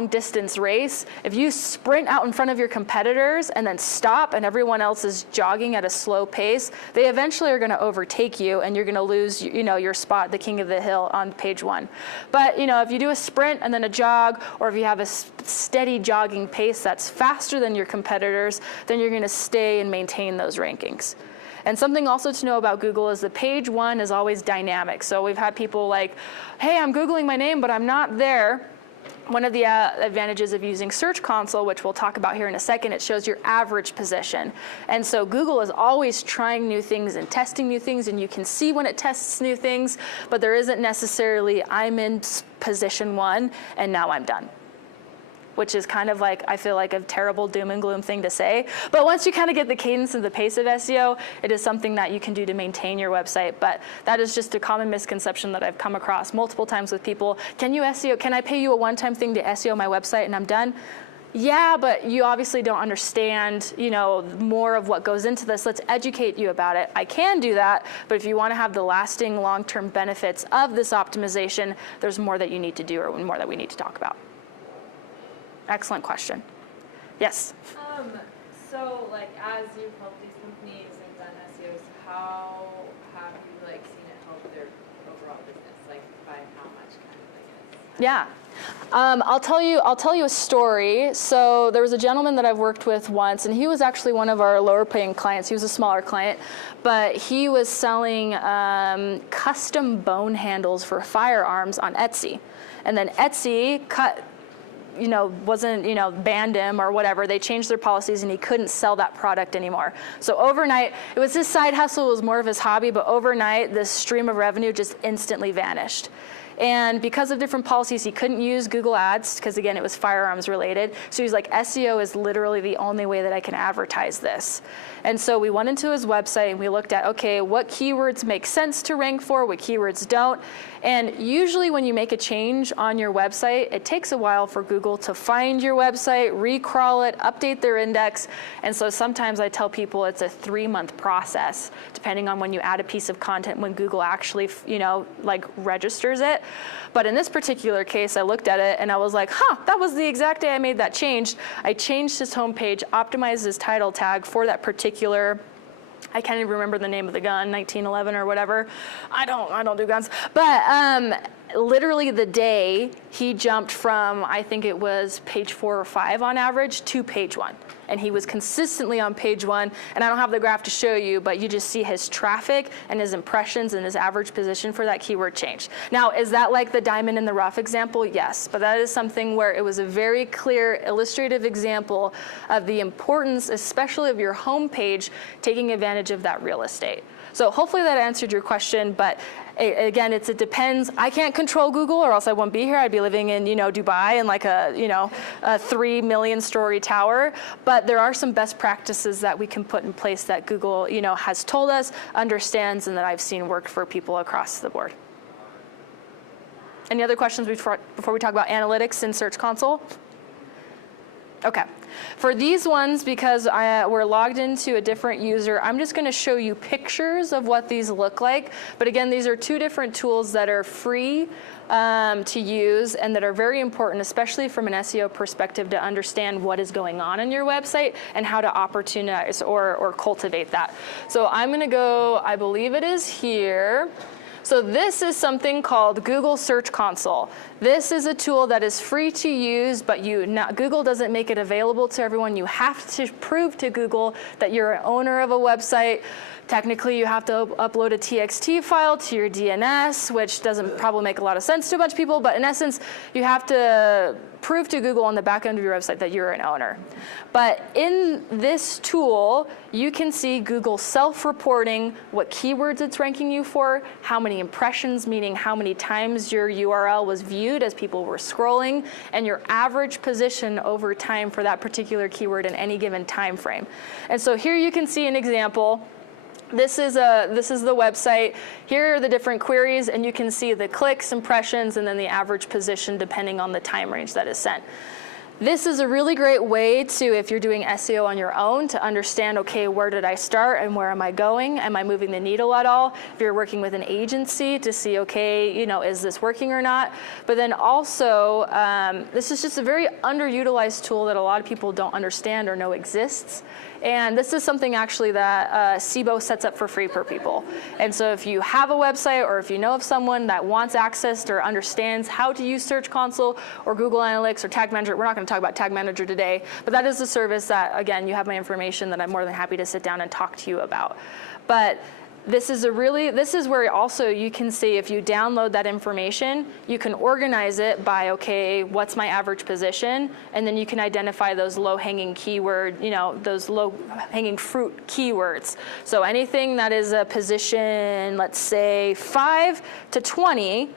distance race. If you sprint out in front of your competitors and then stop and everyone else is jogging at a slow pace, they eventually are going to overtake you and you're going to lose, your spot, the king of the hill on page 1. But, if you do a sprint and then a jog, or if you have a steady jogging pace that's faster than your competitors, then you're going to stay and maintain those rankings. And something also to know about Google is the page 1 is always dynamic. So we've had people like, hey, I'm Googling my name, but I'm not there. One of the advantages of using Search Console, which we'll talk about here in a second, it shows your average position. And so Google is always trying new things and testing new things, and you can see when it tests new things, but there isn't necessarily, I'm in position 1 and now I'm done. Which is kind of like, I feel like a terrible doom and gloom thing to say. But once you kind of get the cadence and the pace of SEO, it is something that you can do to maintain your website. But that is just a common misconception that I've come across multiple times with people. Can I pay you a one-time thing to SEO my website and I'm done? Yeah, but you obviously don't understand, more of what goes into this. Let's educate you about it. I can do that, but if you want to have the lasting long-term benefits of this optimization, there's more that you need to do or more that we need to talk about. Excellent question. Yes? So, as you've helped these companies and done SEOs, how have you, seen it help their overall business? By how much kind of, I guess? Yeah. I'll tell you a story. So there was a gentleman that I've worked with once, and he was actually one of our lower paying clients. He was a smaller client, but he was selling custom bone handles for firearms on Etsy. And then Etsy banned him or whatever. They changed their policies and he couldn't sell that product anymore. So overnight, it was his side hustle, it was more of his hobby, but overnight, this stream of revenue just instantly vanished. And because of different policies, he couldn't use Google Ads because, again, it was firearms related. So he's like, SEO is literally the only way that I can advertise this. And so we went into his website and we looked at, okay, what keywords make sense to rank for, what keywords don't. And usually when you make a change on your website, it takes a while for Google to find your website, recrawl it, update their index. And so sometimes I tell people it's a 3-month process, depending on when you add a piece of content, when Google actually, registers it. But in this particular case, I looked at it and I was like, that was the exact day I made that change. I changed his homepage, optimized his title tag for that particular, I can't even remember the name of the gun, 1911 or whatever. I don't do guns. But literally the day he jumped from, I think it was page 4 or 5 on average, to page 1. And he was consistently on page 1. And I don't have the graph to show you, but you just see his traffic and his impressions and his average position for that keyword change. Now, is that like the diamond in the rough example? Yes, but that is something where it was a very clear illustrative example of the importance, especially of your homepage, taking advantage of that real estate. So hopefully that answered your question, but again, it depends. I can't control Google or else I wouldn't be here. I'd be living in, Dubai in like a 3 million story tower. But there are some best practices that we can put in place that Google, has told us, understands, and that I've seen work for people across the board. Any other questions before we talk about analytics in Search Console? Okay. For these ones, because we're logged into a different user, I'm just going to show you pictures of what these look like. But again, these are two different tools that are free to use and that are very important, especially from an SEO perspective, to understand what is going on in your website and how to opportunize or cultivate that. So I'm going to go, I believe it is here. So this is something called Google Search Console. This is a tool that is free to use, but Google doesn't make it available to everyone. You have to prove to Google that you're an owner of a website. Technically, you have to upload a TXT file to your DNS, which doesn't probably make a lot of sense to a bunch of people, but in essence, you have to prove to Google on the back end of your website that you're an owner. But in this tool, you can see Google self-reporting what keywords it's ranking you for, how many impressions, meaning how many times your URL was viewed as people were scrolling, and your average position over time for that particular keyword in any given time frame. And so here you can see an example. This is the website. Here are the different queries, and you can see the clicks, impressions, and then the average position depending on the time range that is sent. This is a really great way to, if you're doing SEO on your own, to understand, okay, where did I start and where am I going? Am I moving the needle at all? If you're working with an agency, to see, okay, is this working or not? But then also, this is just a very underutilized tool that a lot of people don't understand or know exists. And this is something actually that SIBO sets up for free for people. And so if you have a website or if you know of someone that wants access to or understands how to use Search Console or Google Analytics or Tag Manager, we're not going to talk about Tag Manager today, but that is a service that, again, you have my information that I'm more than happy to sit down and talk to you about. But this is where also you can see, if you download that information, you can organize it by, okay, what's my average position? And then you can identify those low-hanging keyword, those low-hanging fruit keywords. So anything that is a position, let's say 5 to 20,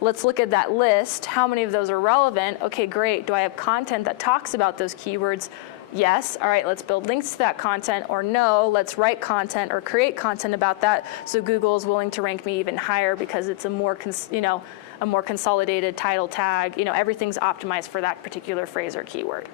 let's look at that list. How many of those are relevant? Okay, great. Do I have content that talks about those keywords? Yes. All right, let's build links to that content. Or no, let's write content or create content about that so Google is willing to rank me even higher because it's a more consolidated title tag. Everything's optimized for that particular phrase or keyword.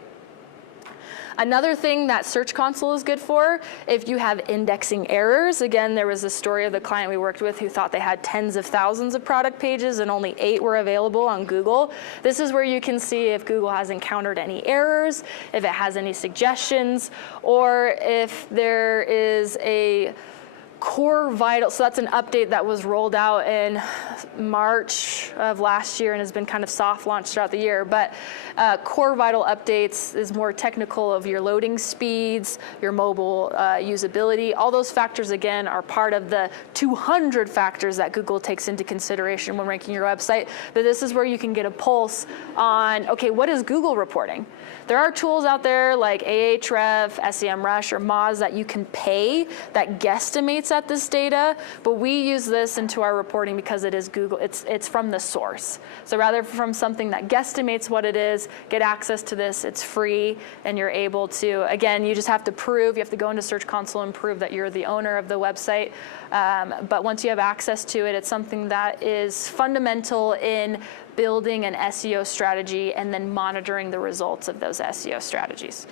Another thing that Search Console is good for, if you have indexing errors, again, there was a story of the client we worked with who thought they had tens of thousands of product pages and only 8 were available on Google. This is where you can see if Google has encountered any errors, if it has any suggestions, or if there is a Core Vital, so that's an update that was rolled out in March of last year and has been kind of soft launched throughout the year. But Core Vital updates is more technical of your loading speeds, your mobile usability. All those factors, again, are part of the 200 factors that Google takes into consideration when ranking your website. But this is where you can get a pulse on, okay, what is Google reporting? There are tools out there like Ahref, SEMrush, or Moz that you can pay that guesstimates at this data, but we use this into our reporting because it is Google, it's from the source. So rather from something that guesstimates what it is, get access to this, it's free, and you're able to, again, you just have to prove, you have to go into Search Console and prove that you're the owner of the website. But once you have access to it, it's something that is fundamental in building an SEO strategy and then monitoring the results of those SEO strategies.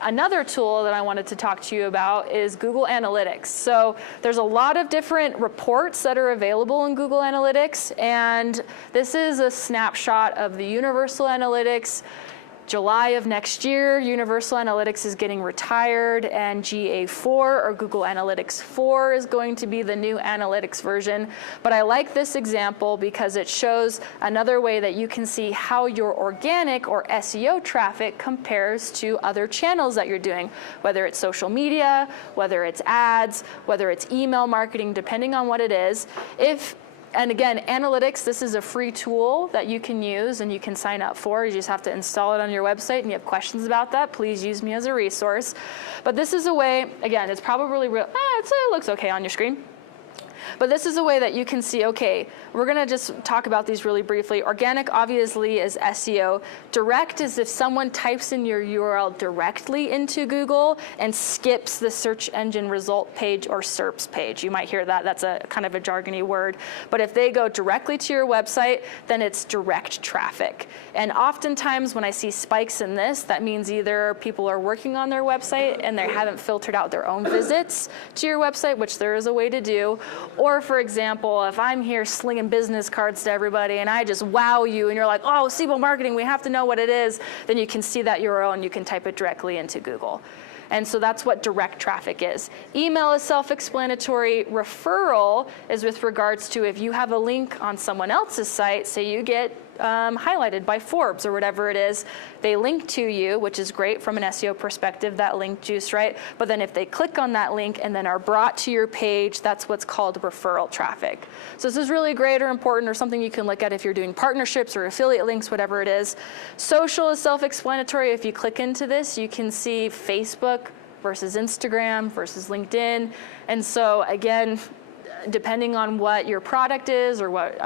Another tool that I wanted to talk to you about is Google Analytics. So there's a lot of different reports that are available in Google Analytics, and this is a snapshot of the Universal Analytics. July of next year, Universal Analytics is getting retired, and GA4 or Google Analytics 4 is going to be the new analytics version. But I like this example because it shows another way that you can see how your organic or SEO traffic compares to other channels that you're doing, whether it's social media, whether it's ads, whether it's email marketing, depending on what it is. And again, analytics, this is a free tool that you can use and you can sign up for. You just have to install it on your website, and you have questions about that, please use me as a resource. But this is a way, again, it's probably real, it looks okay on your screen. But this is a way that you can see, okay, we're going to just talk about these really briefly. Organic, obviously, is SEO. Direct is if someone types in your URL directly into Google and skips the search engine result page or SERPs page. You might hear that. That's a kind of a jargony word. But if they go directly to your website, then it's direct traffic. And oftentimes when I see spikes in this, that means either people are working on their website and they haven't filtered out their own visits to your website, which there is a way to do. Or for example, if I'm here slinging business cards to everybody and I just wow you and you're like, oh, Siebel Marketing, we have to know what it is, then you can see that URL and you can type it directly into Google. And so that's what direct traffic is. Email is self-explanatory. Referral is with regards to if you have a link on someone else's site, say you get highlighted by Forbes or whatever it is, they link to you, which is great from an SEO perspective, that link juice, right? But then if they click on that link and then are brought to your page, that's what's called referral traffic. So this is really great or important or something you can look at if you're doing partnerships or affiliate links, whatever it is. Social is self-explanatory. If you click into this, you can see Facebook versus Instagram versus LinkedIn. And so again, depending on what your product is or what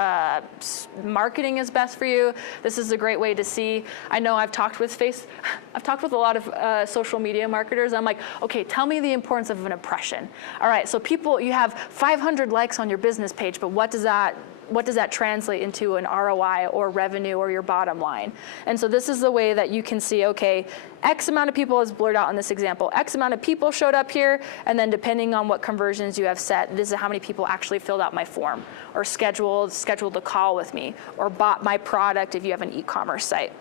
marketing is best for you, this is a great way to see. I know I've talked with a lot of social media marketers. I'm like, okay, tell me the importance of an impression. All right, so you have 500 likes on your business page, but what does that translate into an ROI or revenue or your bottom line? And so this is the way that you can see, okay, X amount of people is blurred out in this example. X amount of people showed up here, and then depending on what conversions you have set, this is how many people actually filled out my form or scheduled a call with me or bought my product if you have an e-commerce site.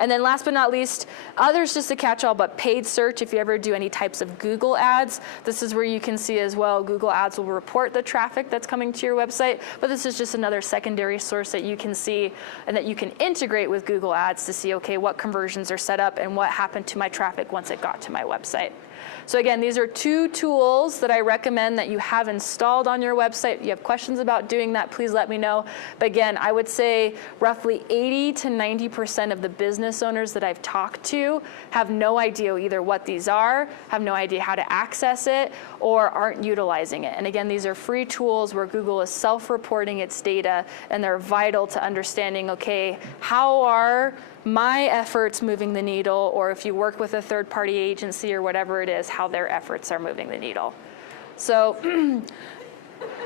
And then last but not least, others just a catch-all, but paid search, if you ever do any types of Google ads, this is where you can see as well, Google ads will report the traffic that's coming to your website, but this is just another secondary source that you can see and that you can integrate with Google ads to see, okay, what conversions are set up and what happened to my traffic once it got to my website. So again, these are 2 tools that I recommend that you have installed on your website. If you have questions about doing that, please let me know. But again, I would say roughly 80 to 90% of the business owners that I've talked to have no idea either what these are, have no idea how to access it, or aren't utilizing it. And again, these are free tools where Google is self-reporting its data, and they're vital to understanding, okay, how are my efforts moving the needle, or if you work with a third-party agency or whatever it is, how their efforts are moving the needle. So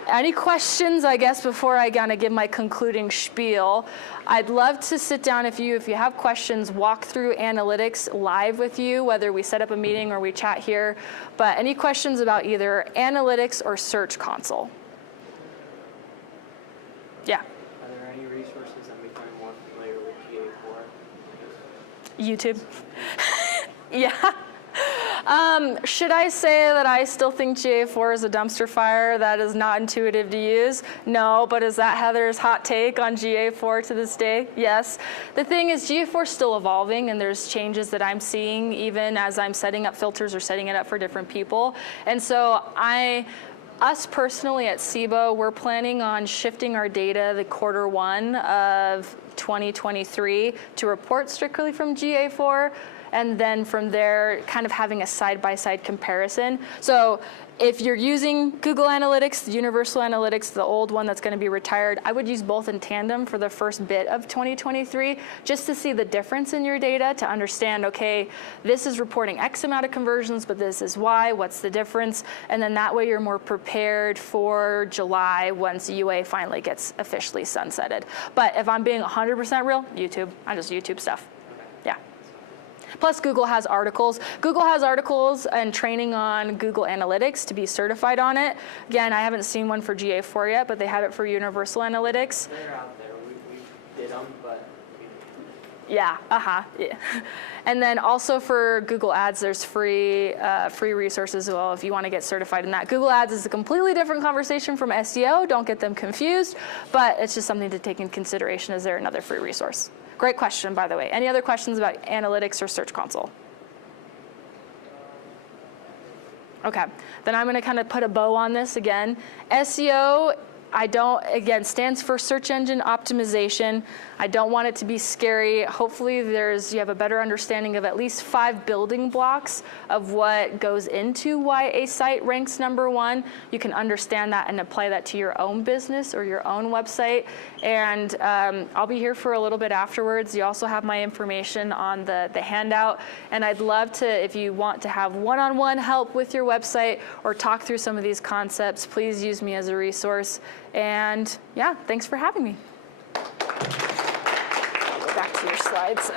any questions, I guess, before I kind of give my concluding spiel? I'd love to sit down if you have questions, walk through analytics live with you, whether we set up a meeting or we chat here. But any questions about either analytics or Search Console? Yeah. Are there any resources that make them more familiar with GA4? YouTube. Yeah. Should I say that I still think GA4 is a dumpster fire that is not intuitive to use? No, but is that Heather's hot take on GA4 to this day? Yes. The thing is, GA4 is still evolving, and there's changes that I'm seeing even as I'm setting up filters or setting it up for different people. And so us personally at SIBO, we're planning on shifting our data the Q1 of 2023 to report strictly from GA4, and then from there kind of having a side-by-side comparison. So if you're using Google Analytics, the Universal Analytics, the old one that's going to be retired, I would use both in tandem for the first bit of 2023 just to see the difference in your data, to understand, okay, this is reporting X amount of conversions, but this is Y, what's the difference? And then that way you're more prepared for July once UA finally gets officially sunsetted. But if I'm being 100% real, YouTube. I just YouTube stuff. Yeah. Plus, Google has articles. Google has articles and training on Google Analytics to be certified on it. Again, I haven't seen one for GA4 yet, but they have it for Universal Analytics. They're out there. We did them, but... Yeah, yeah. And then also for Google Ads, there's free resources as well if you want to get certified in that. Google Ads is a completely different conversation from SEO. Don't get them confused, but it's just something to take in consideration. Is there another free resource? Great question, by the way. Any other questions about analytics or Search Console? Okay, then I'm going to kind of put a bow on this again. SEO I don't, again, stands for search engine optimization. I don't want it to be scary. Hopefully you have a better understanding of at least 5 building blocks of what goes into why a site ranks #1. You can understand that and apply that to your own business or your own website. And I'll be here for a little bit afterwards. You also have my information on the handout. And I'd love to, if you want to have one-on-one help with your website or talk through some of these concepts, please use me as a resource. And yeah, thanks for having me. I'll go back to your slides.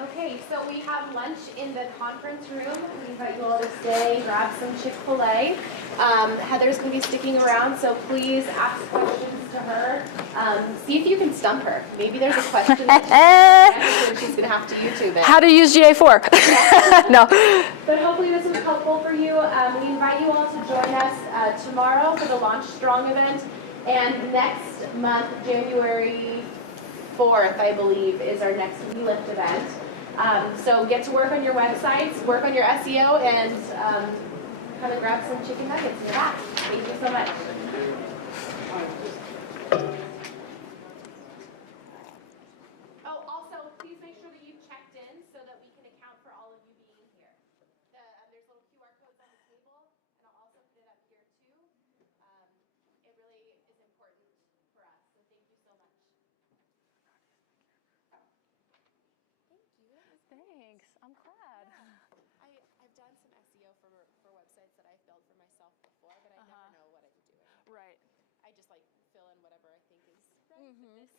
Okay, so we have lunch in the conference room. We invite you all to stay, grab some Chick-fil-A. Heather's going to be sticking around, so please ask questions to her. See if you can stump her. Maybe there's a question that she's going to have to YouTube it. How to use GA4. No. But hopefully this was helpful for you. We invite you all to join us tomorrow for the Launch Strong event. And next month, January 4th, I believe, is our next WeLift event. So get to work on your websites, work on your SEO, and kind of grab some chicken nuggets in your back. Thank you so much. Oh, also, please make sure that you've checked in so that we can account for all of you being here. There's little QR codes on the table, and I'll also put it up here too. It really is important for us, so thank you so much. Thanks. I'm glad. I've done some SEO for websites that I've built for myself before, but I never know what I'm doing. Right. I just like fill in whatever I think is right. This